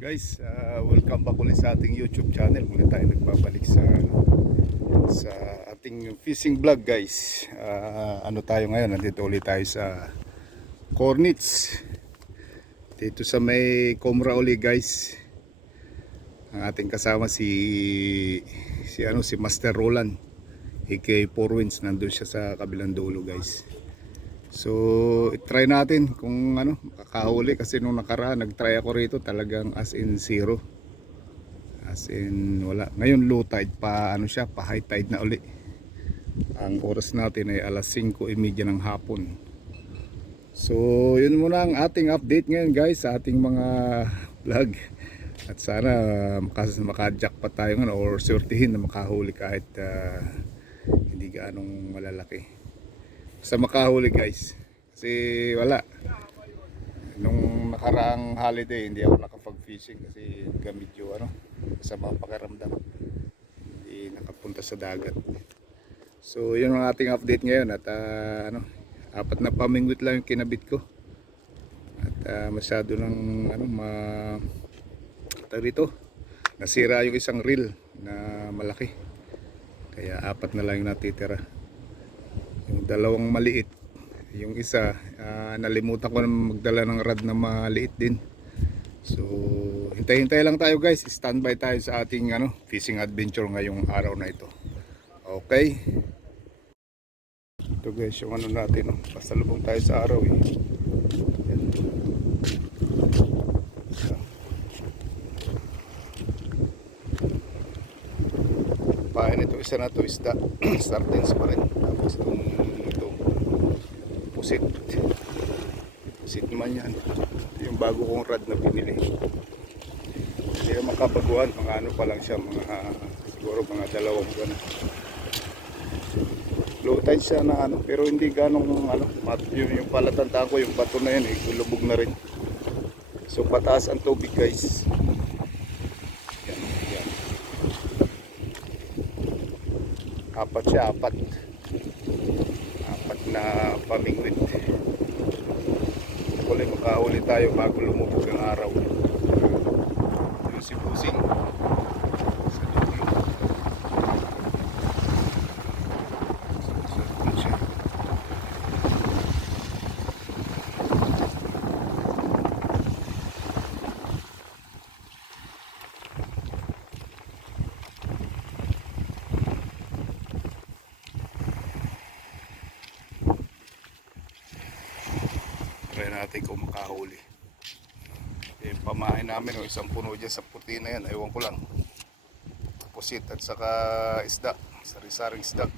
Guys, welcome back ulit sa ating YouTube channel. Muli tayo nagbabalik sa ating fishing vlog, guys. Ano tayo ngayon? Nandito ulit tayo sa Cornets. Dito sa may Comra uli, guys. Ang ating kasama si Master Roland, aka Four Winds. Nandun siya sa kabilang dulo, guys. So, try natin kung makakahuli, kasi nung nakaraan nagtry ako rito, talagang as in zero. As in wala. Ngayon low tide pa, pa high tide na uli. Ang oras natin ay alas 5:30 ng hapon. So, yun muna ang ating update ngayon, guys, sa ating mga vlog. At sana maka-jackpot tayo ngayon, or sortihin na makahuli kahit hindi gaanong malalaki. Sa makahuli, guys, kasi wala, nung nakaraang holiday hindi ako nakapag-fishing kasi medyo masama ang pakiramdam, hindi nakapunta sa dagat. So yun ang ating update ngayon. At apat na pamingwit lang yung kinabit ko, at masyado ng rito, nasira yung isang reel na malaki, kaya apat na lang yung natitira. Yung dalawang maliit, yung isa nalimutan ko na magdala ng rod na maliit din. So hintay-hintay lang tayo, guys. Standby tayo sa ating fishing adventure ngayong araw na ito. Okay, ito, guys, yung natin, pasalubong tayo sa araw eh. Yan. Pain ito, isa na to, isda. Sardines pa rin. Tapos ito pusit naman yan. Ito yung bago kong rod na pinili. Hindi naman kabaguhan, mga pa lang siya, siguro mga 2 buwan. Low tide siya na pero hindi ganong yung palatandaan ko, yung bato na yan gulubog na rin. So pataas ang tubig, guys. Yan, yan. Apat na pamingwit. Huli, makahuli tayo bago lumubog ang araw. Yung si Pusing sa dulo. Siya. Try natin kung makahuli. Pamain namin isang puno dyan sa puti na yan, ewan ko lang. Pusit at saka isda, sari-saring isda.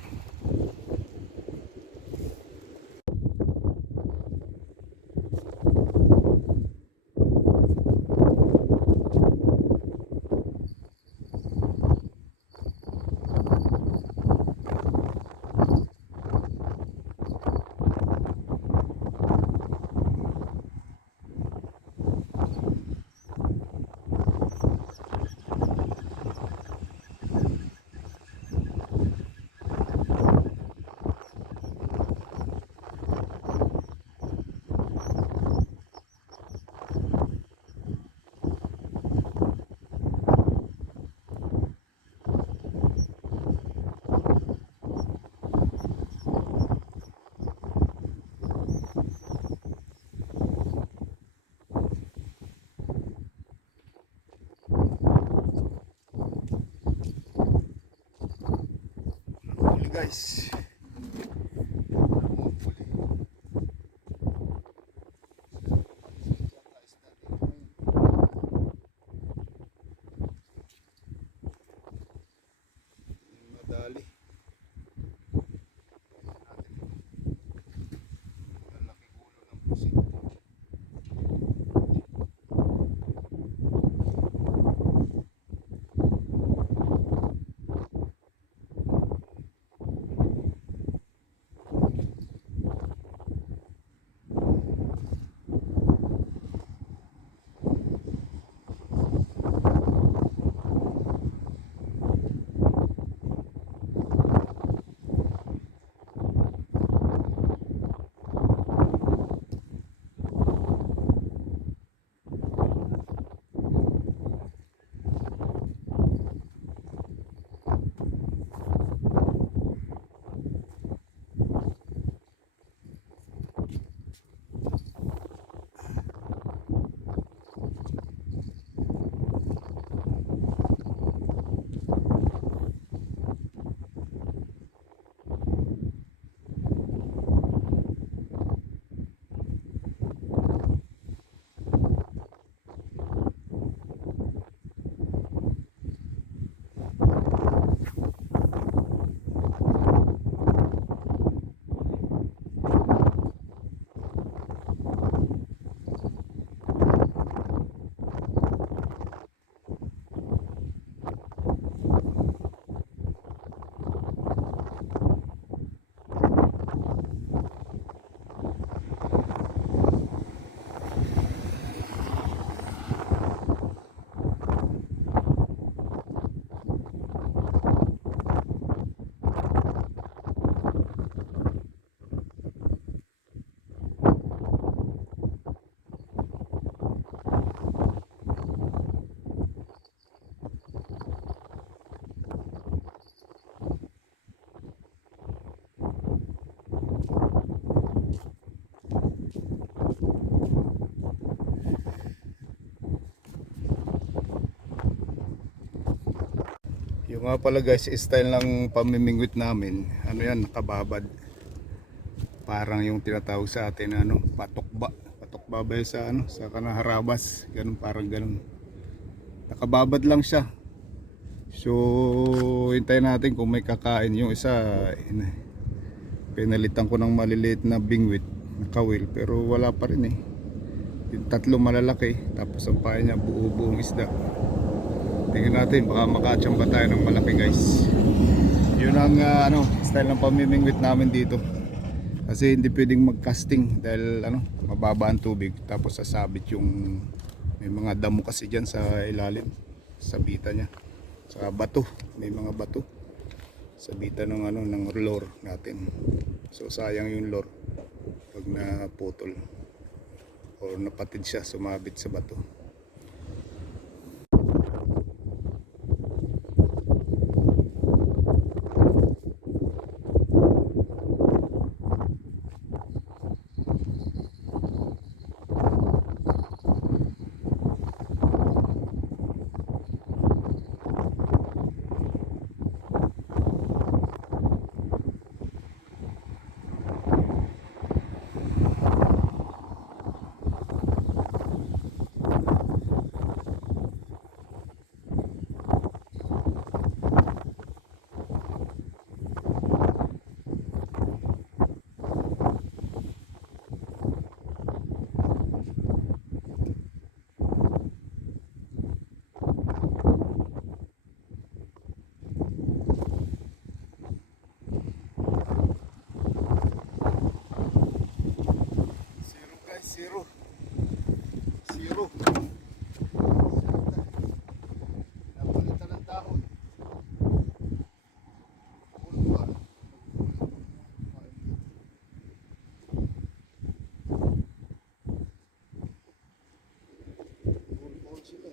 Guys, madali. Ang laki ulo ng pusit. Ito nga pala guys, style ng pamimingwit namin. Ano yan, nakababad. Parang yung tinatawag sa atin ano, patokba. Patokba ba yun sa ano, sa kanaharabas. Ganun, parang ganun. Nakababad lang siya. So, hintayin natin kung may kakain. Yung isa, pinalitan ko ng maliliit na bingwit na kawil, pero wala pa rin eh. Yung tatlo malalaki, tapos ang pain niya buo-buong isda. Tingnan natin, baka makachamba tayo ng malaki guys. Yun ang ano, style ng pamimingwit namin dito. Kasi hindi pwedeng mag-casting dahil ano, mababa ang tubig, tapos sasabit yung, may mga damo kasi dyan sa ilalim, sabitan niya. Sa bato, may mga bato. Sabitan ng ano, ng lure natin. So sayang yung lure pag naputol o napatid siya, sumabit sa bato. Zero. Zero. Napalitan ng dahon. Puno ba? Puno sila.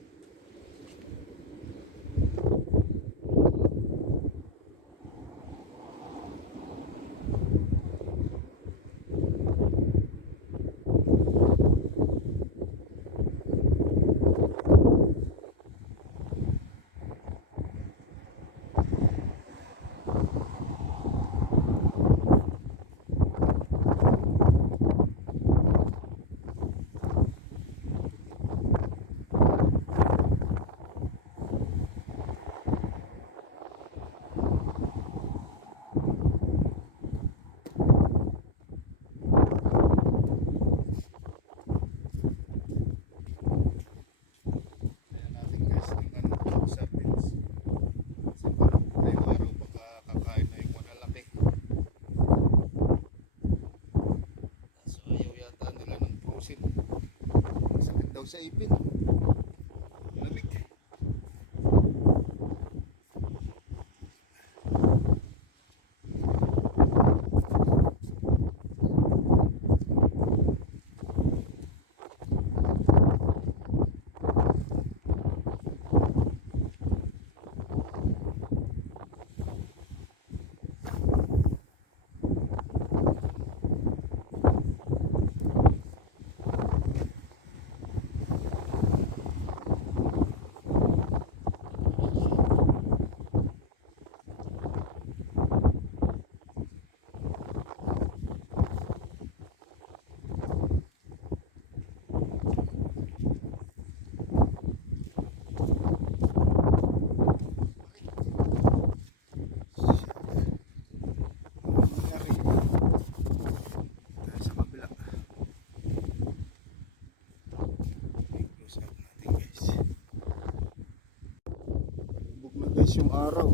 Sakit daw sa ipin. Lamig. Guys, yung araw.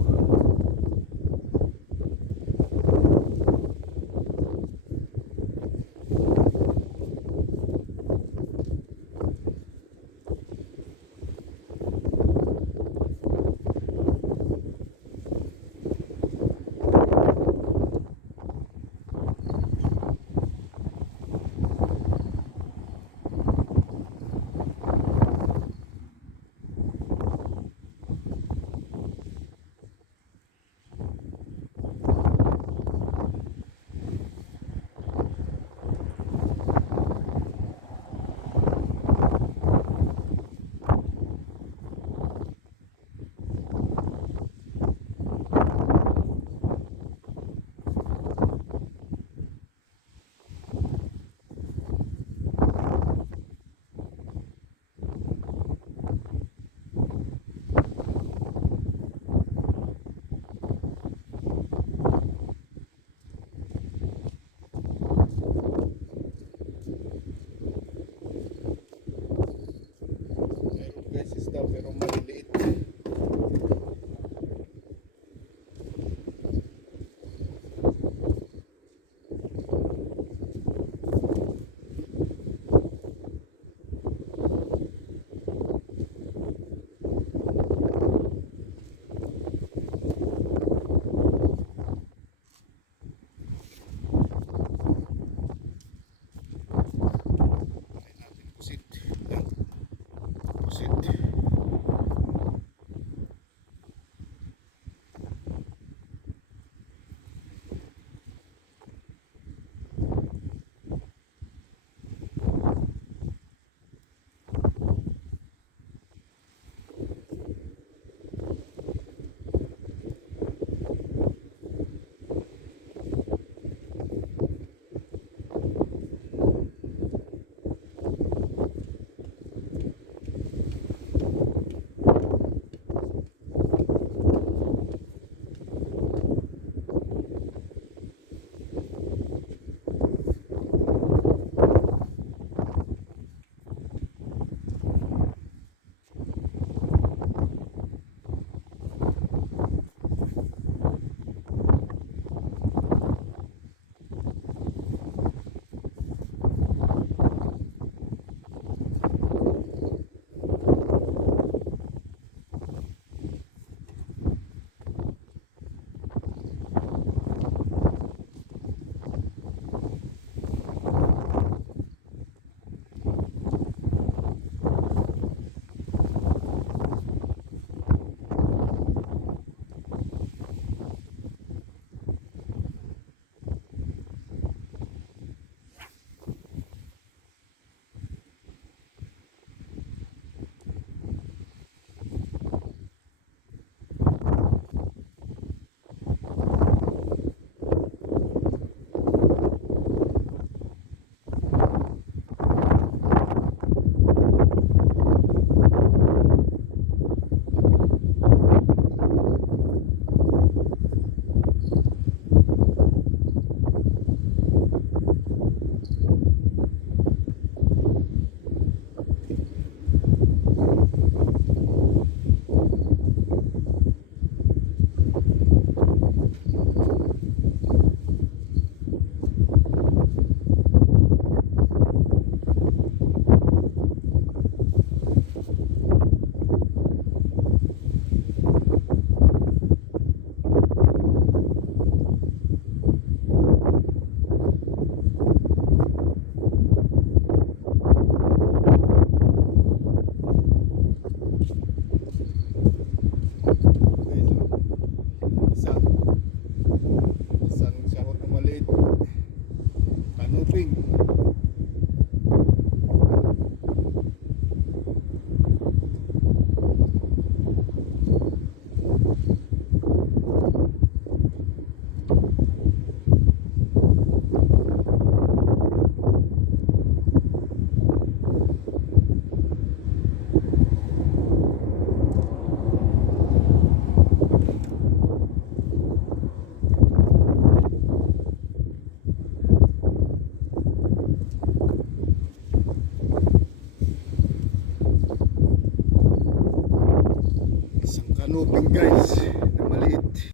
Isang kanuping guys na maliit.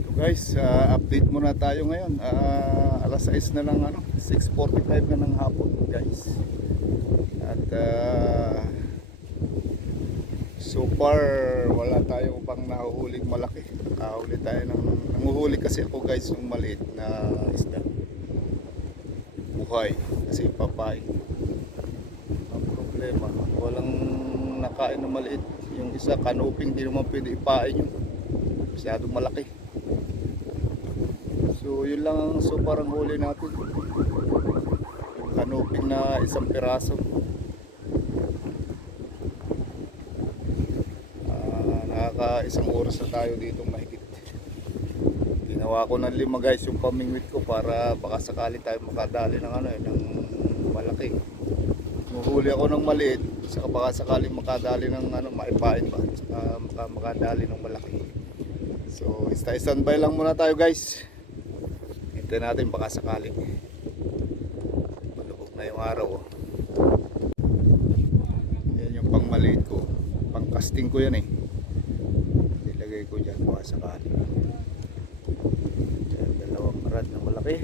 So guys, update muna tayo ngayon. Alas 6 na lang, 6:45 na ng hapon guys. At so far wala tayo pang nahuhuling malaki. Nakahuli tayo nanguhuli kasi ako guys ng maliit na isda. Buhay kasi papay. Ang problema, walang nakain na maliit. Yung isa kanuping, di naman pwede ipain yun, masyadong malaki. So yun lang ang so parang huli natin, yung kanuping na isang piraso. Nakaka isang oras na tayo dito mahigit. Ginawa ko ng 5 guys yung pamingwit ko para baka sakali tayo makadali ng ng malaki. Muhuli ako ng maliit, saka baka sakaling makadali ng maipain ba, makadali ng malaki. So standby lang muna tayo guys. Hintayin natin baka sakali. Malubog na yung araw. Yan yung pang maliit ko, pang casting ko yan ilagay ko dyan baka sakali. Dalawang rad na malaki.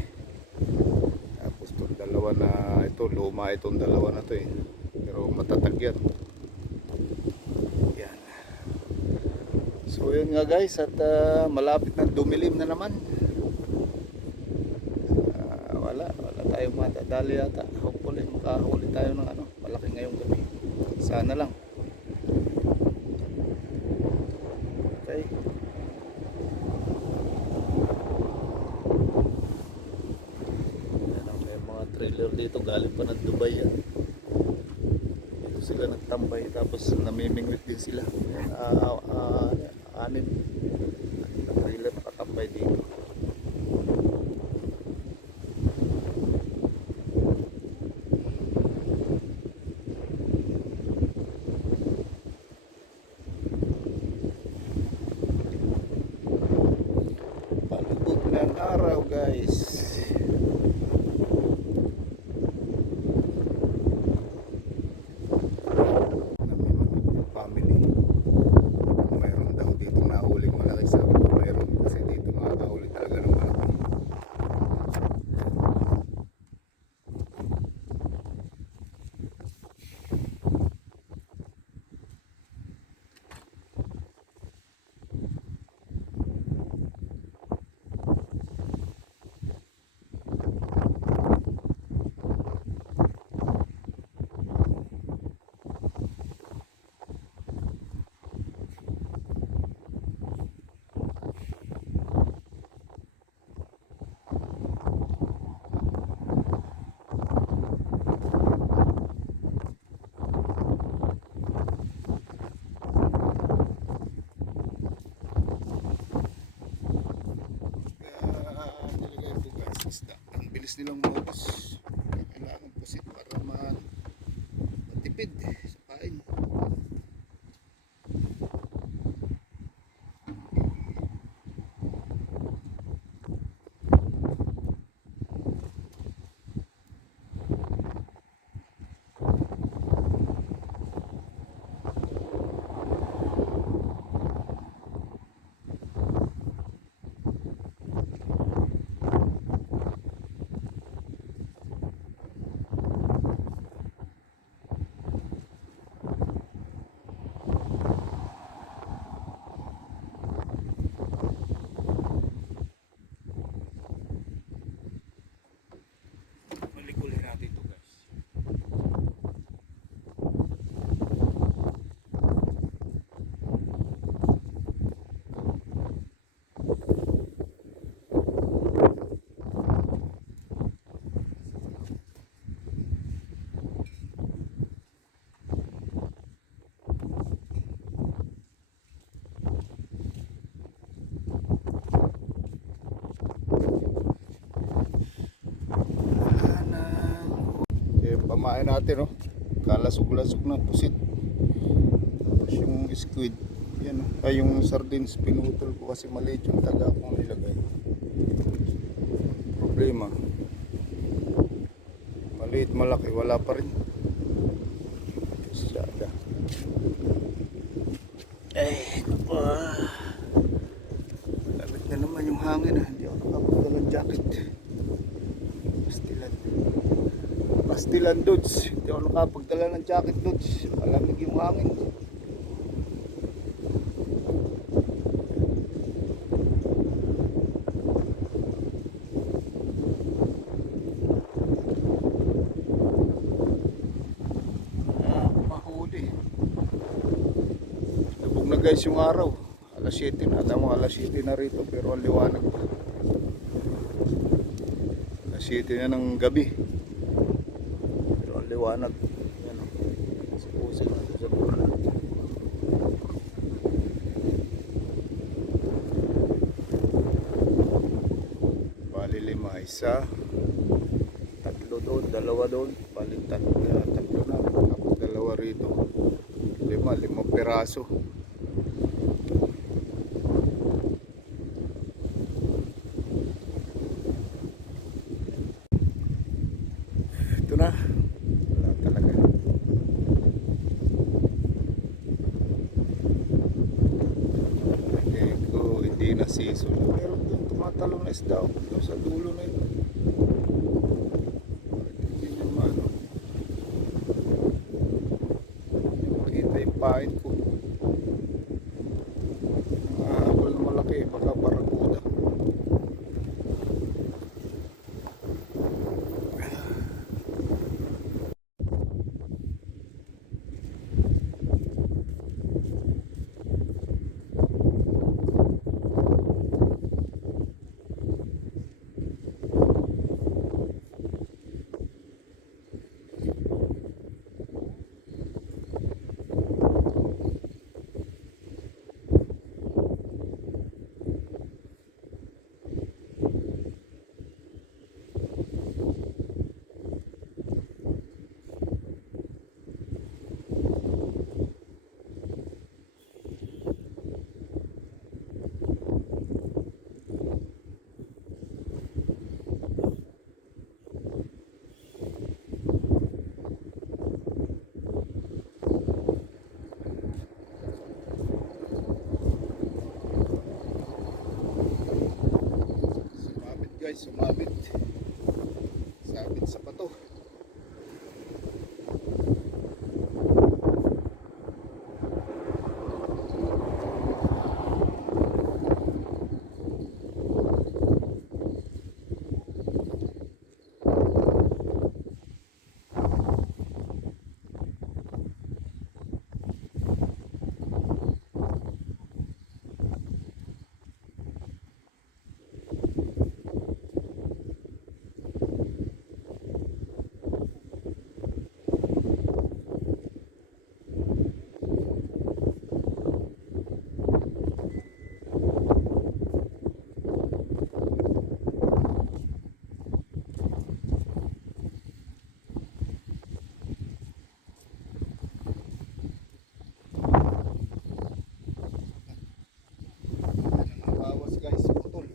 Tapos itong dalawa na ito, luma itong dalawa na to pero matatag yan. Yan. So yun nga guys, at malapit na dumilim na naman. Wala tayong matadali yata. Hopefully makahuli tayo ng malaki ngayong gabi. Sana lang. Okay. Trailer dito, galing pa ng Dubai yan. Dito sila nagtambay, tapos namimingwit din sila. Anim na trailer nakatambay dito. Palubog ng araw guys. Ang bilis nilang maubos. Kailangan pusit para matipid sa pain. Pamain natin kalasog-lasog na pusit. Tapos yung squid yan ay yung sardines pinutol ko kasi maliit yung taga kong nilagay. Problema maliit malaki wala pa rin. Sada Ah, lamig na naman yung hangin ah. Hindi ako nakapagdala ng jacket. Pastilan. Pastilan dudes. Hindi ako nakapagdala ng jacket dudes. Malamig yung hangin. Mahuli. Lubog na guys yung araw. Alas 7 na. Alam mo alas 7 na rito pero ang liwanag pa. Alas 7 na ng gabi. Pero ang liwanag. Yan o. Sipusin natin sa bulan. Bali 5. Isa. Tatlo doon. Dalawa doon. Bali tatlo na. Tapos dalawa rito. 5 piraso. Ito na. Wala talaga. Hindi na season. Meron doon tumatalong na isda. Doon sa dulo na ito. Hindi naman. Makita yung pain ko. Nakakabal na malaki. Baka barakuda. Guys, sumabit sabit sa pato. Bawas guys, putol.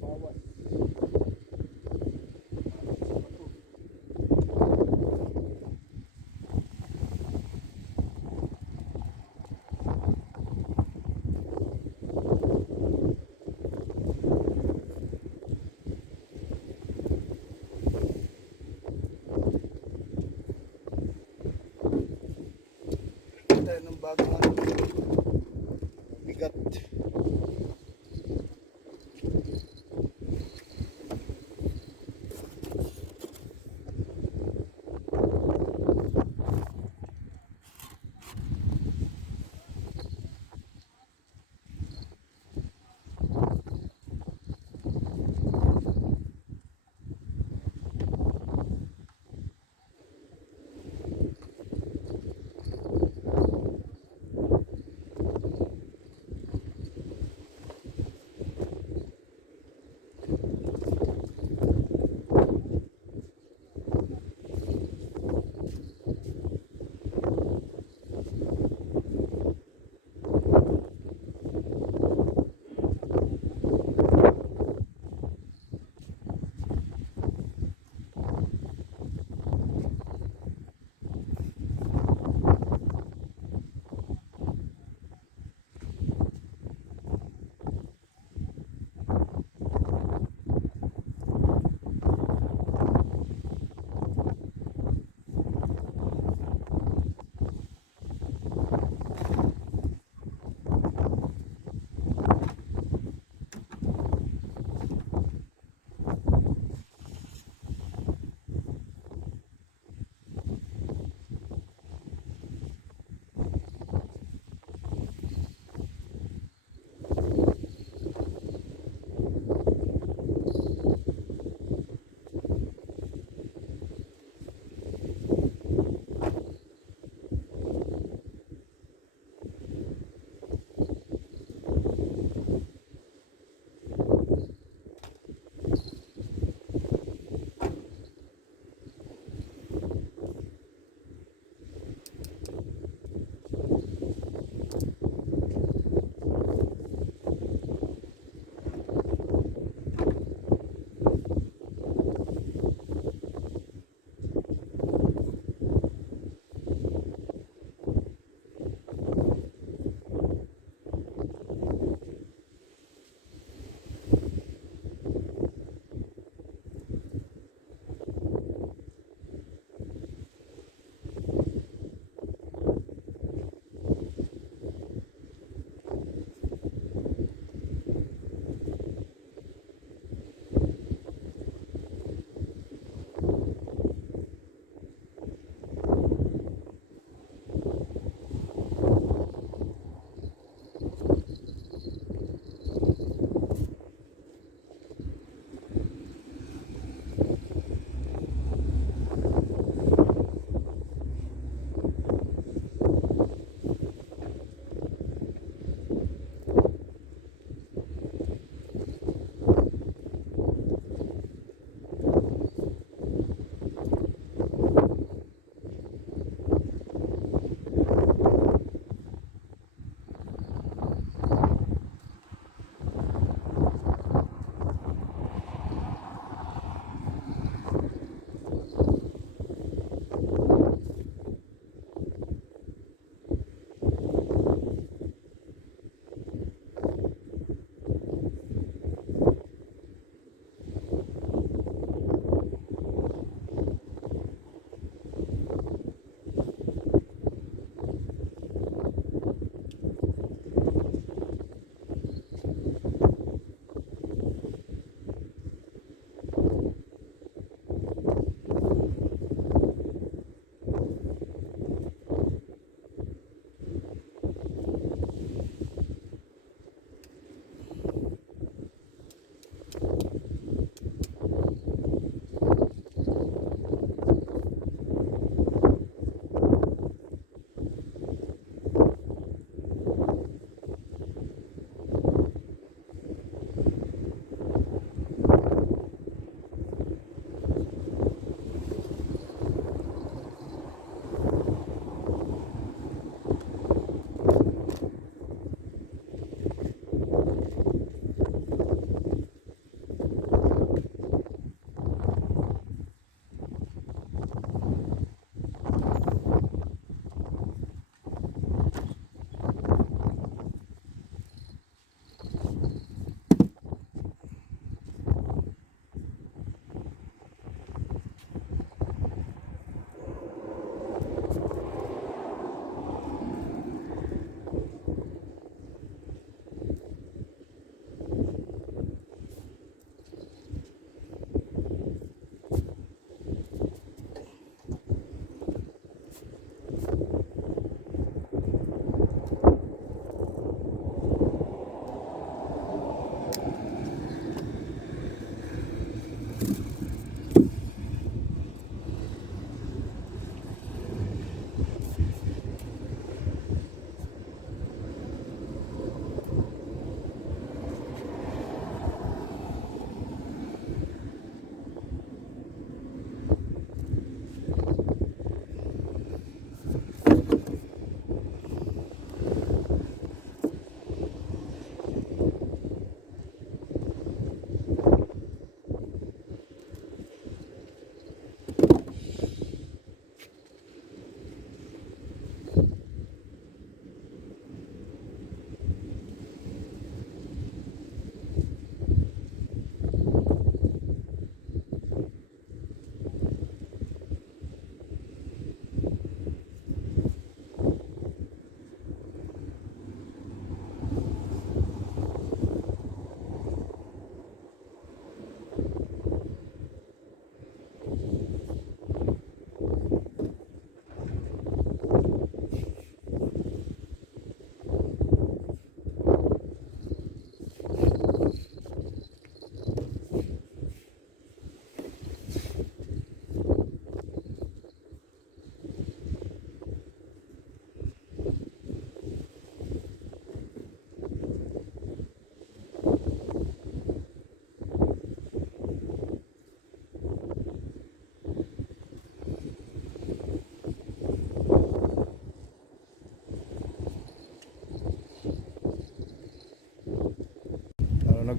Bawas. Tayo ng bagong bigat.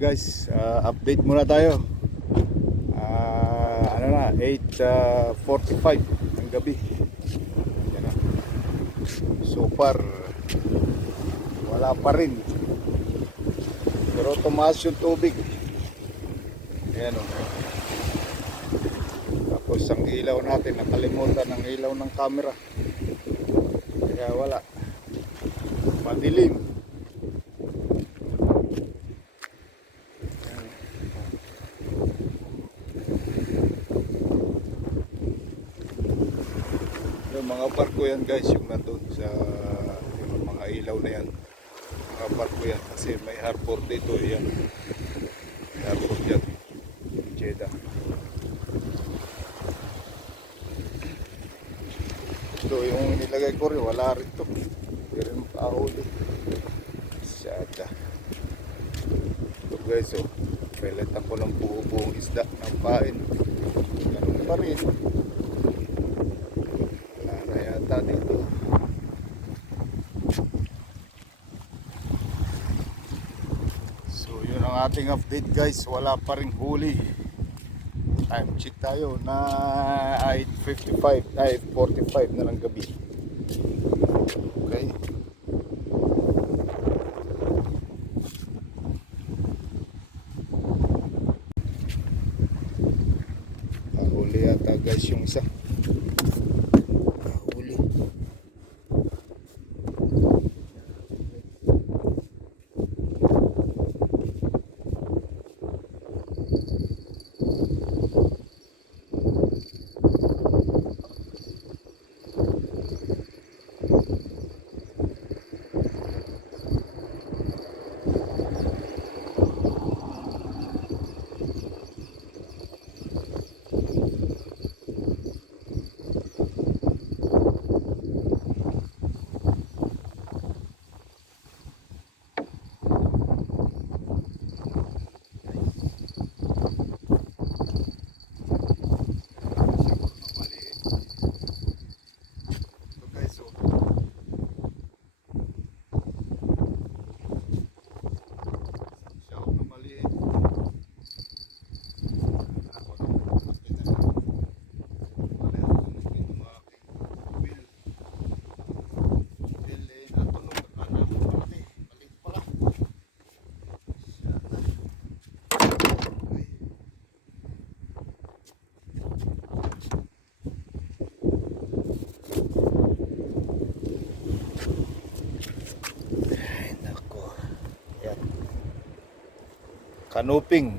guys, update muna tayo. Ano na, 8:45 ng gabi. Yan na. So far, wala pa rin. Pero tumaas yung tubig. Ayan o. Tapos ang ilaw natin, nakalimutan ang ilaw ng camera. Kaya wala. Madilim. Yung mga barko yan guys, yung nandun sa yung mga ilaw na yan. Mga barko yan kasi may harbor dito yan. May harbor dyan. Jeddah. Ito yung nilagay ko rin, wala rin ito. Hindi rin makahuli. Sada. Ito guys, oh. Peletan ko ng buong isda ng pain. Ganun pa rin. Wala na yata dito. So yun ang ating update guys. Wala pa rin huli. Time check tayo na 8:55, 8:45 na lang gabi. Okay. Huli yata guys yung isa. Huli. Kanuping.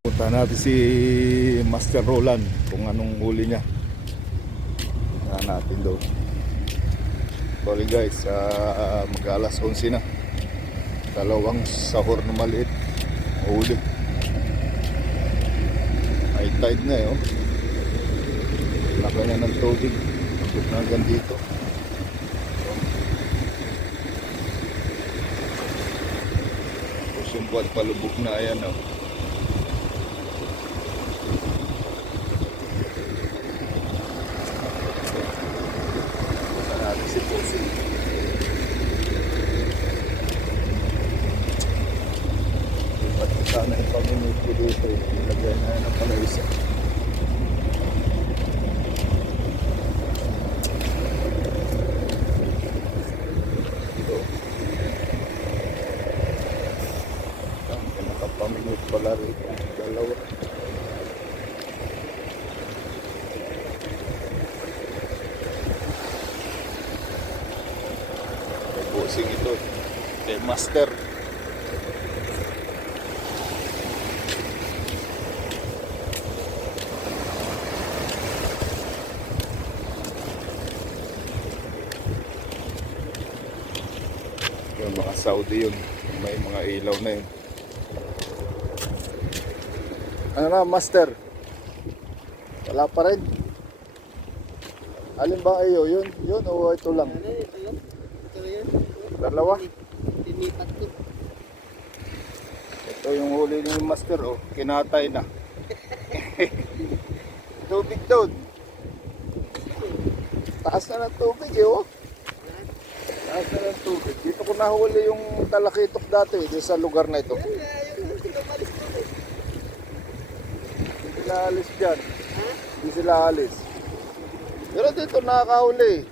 Punta natin si Master Roland kung anong huli niya. Tingnan natin daw. Sorry guys, mag-alas 11 na. Dalawang sahur na maliit. Huli. High tide na eh. Oh. Laki na ng tubig. Abot na hanggang dito. Tapos yung buwan palubog na. Ayan oh. Punta natin si Posing. Sana ipag-init ko dito. Ilagay na yan ang pala isa. Ito. Ang pinakapaminit pala rito. Dalawa. Pusing ito. Kay Master. Yung mga Saudi yun, may mga ilaw na yun. Ano na Master? Wala pa rin. Alin ba iyo? Yun o ito lang? Ito yun. Dalawa? Linipat ko. Ito yung huli ni Master, oh. Kinatay na. Tubig doon. Taas na ng tubig eh, oh. Taas na ng tubig. Dito ko nahuli yung talakitok dati, dito sa lugar na ito. Hindi sila alis dyan. Hindi sila alis. Pero dito nakakahuli.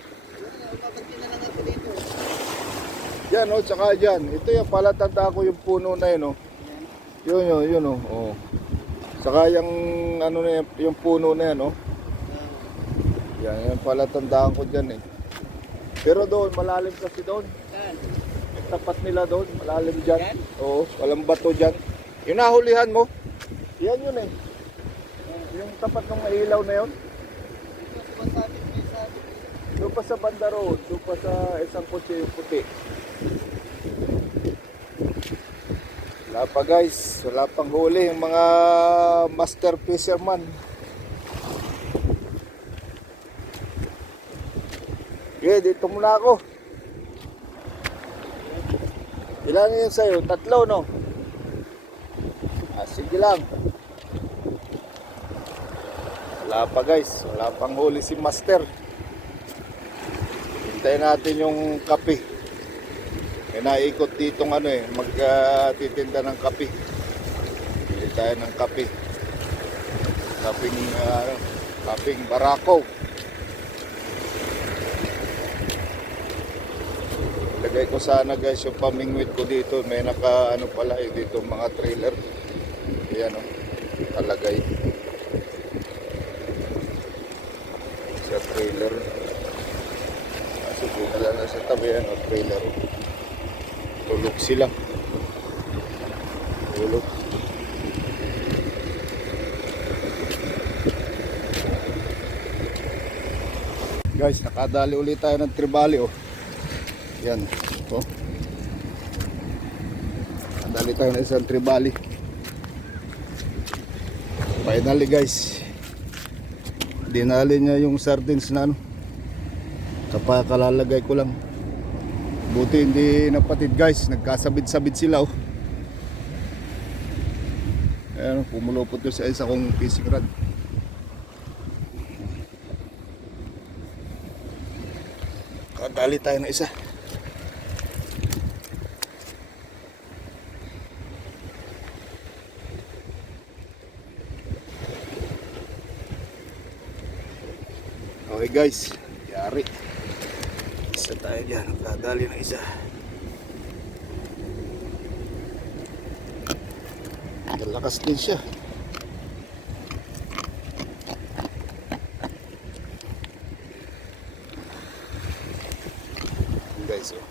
Yan, oh, tsaka dyan. Ito yung palatanda ko yung puno na yun, oh. Yun, oh. Saka yung, ano na yan, yung puno na yan, oh. Yan palatandaan ko dyan, eh. Pero doon, malalim kasi doon. Yung tapat nila doon, malalim dyan. Oo, walang bato dyan. Yung nahulihan mo, yan yun, eh. Yung tapat ng ilaw na yun. Doon pa sa banda road, doon pa sa isang kotse yung puti. Wala pa guys, wala pang huli yung mga master fisherman. Okay, dito muna ako. Ilan yun sa'yo? 3, no? Sige lang. Wala pa guys, wala pang huli si master. Hintayin natin yung kape. May naikot ditong ano eh, magtitinda ng kape. Bili tayo ng kape. Kaping Barako. Lagay ko sana guys yung pamingwit ko dito. May naka ano pala eh, dito mga trailer. Ayan o, talagay. Sa trailer. Kasi na sa tabi yan o, trailer. Tulog sila. Tulog. Guys, nakadali ulit tayo ng tribali oh. Yan. Oh. Nakadali tayo ng isang tribali. Finally guys. Dinali niya yung sardines na ano. Kapakalalagay ko lang. Buti hindi napatid guys, nagkasabit-sabit sila oh. Ayan, pumulupot ko sa isa kong fishing rod. Kadali tayo na isa. Okay guys, yari. Isa tayo dyan, nagdadali ng isa. Lakas din siya. Guys, oh.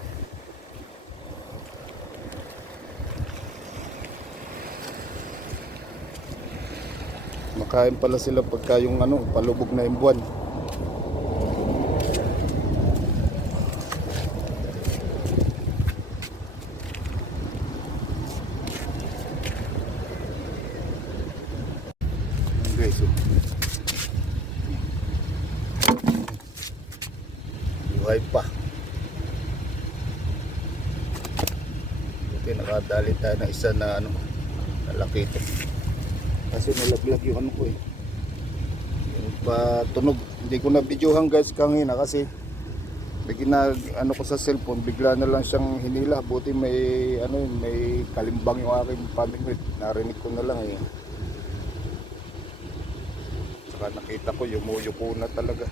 Makain pala sila pagka yung ano, palubog na yung buwan. Guys, oh. Buhay pa. Buti nakadali tayo ng isa na ano, nalaki ito. Kasi nalaglag yung ano ko eh. Yung patunog. Hindi ko na videohan guys kanina kasi bigla ano ko sa cellphone, bigla na lang siyang hinila. Buti may ano, may kalimbang yung aking pamingwit. Narinig ko na lang eh. Saka nakita ko yumuyuko na talaga.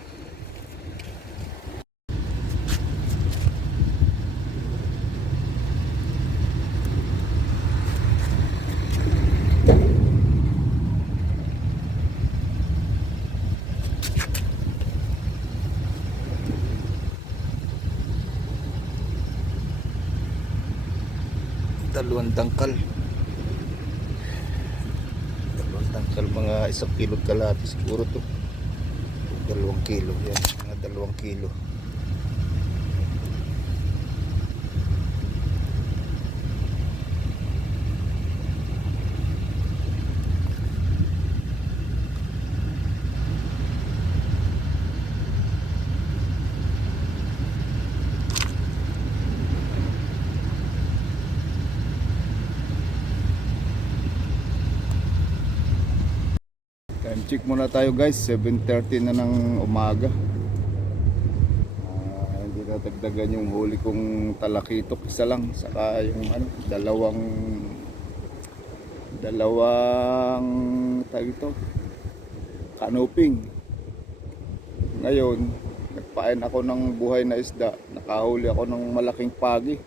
Dalawang tangkal. Mga 1 kilo kalahati siguro to. 2 kilo yan, mga 2 kilo. Time check muna tayo guys, 7:30 na ng umaga. Hindi na dagdagan yung huli kong talakitok, isa lang, saka yung ano, dalawang tag ito, canoping. Ngayon nagpain ako ng buhay na isda, nakahuli ako ng malaking pagi,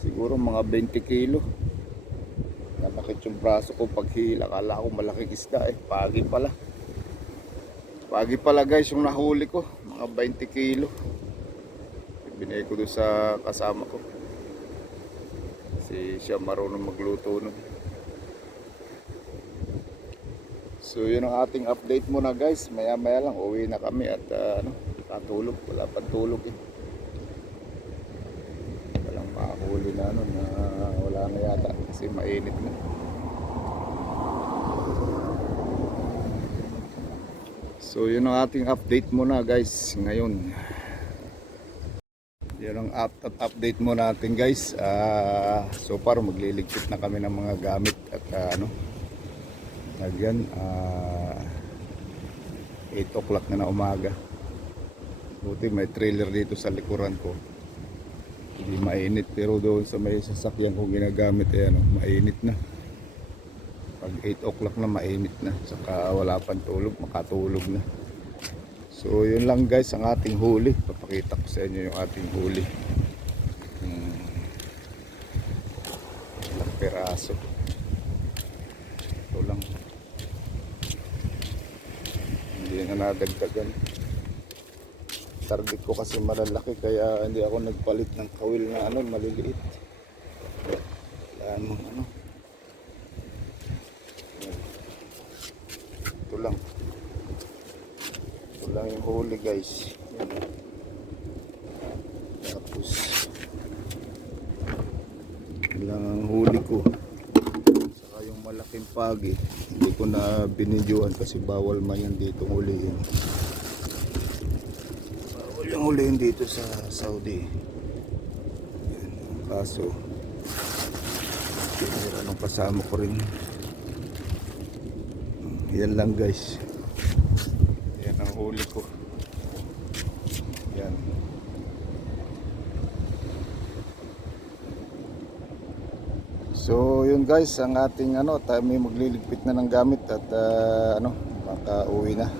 siguro mga 20 kilo. Nakakit yung braso ko paghila, akala ko malaking isda, pagi pala. Pagi pala guys yung nahuli ko, mga 20 kilo. Binigay ko doon sa kasama ko, kasi siya marunong magluto nun. So yun ang ating update muna guys, maya maya lang uwi na kami at katulog, wala pang tulog walang makahuli na na wala na yata kasi mainit na. So yun ang ating update muna guys ngayon. Yun ang update mo natin guys. So far magliligpit na kami ng mga gamit at lagyan 8 o'clock na umaga. Buti may trailer dito sa likuran ko, hindi mainit, pero doon sa may sasakyan ko ginagamit mainit na. Pag 8 o'clock na mainit na, saka wala pang tulog, makatulog na. So yun lang guys ang ating huli. Papakita ko sa inyo yung ating huli, ilang peraso. Ito lang, hindi na nadagdagan. Target ko kasi malalaki, kaya hindi ako nagpalit ng kawil na maliliit. Wala mong ito lang yung huli guys. Yan. Tapos lang ang huli ko, saka yung malaking pagi hindi ko na binidyoan kasi bawal man yan dito huliin. Bawal yung huliin dito sa Saudi. Yan. Kaso anong kasama ko rin. Yan lang guys, yan ang huli ko. Yan. So yun guys ang ating tayo may magliligpit na ng gamit at makauwi na.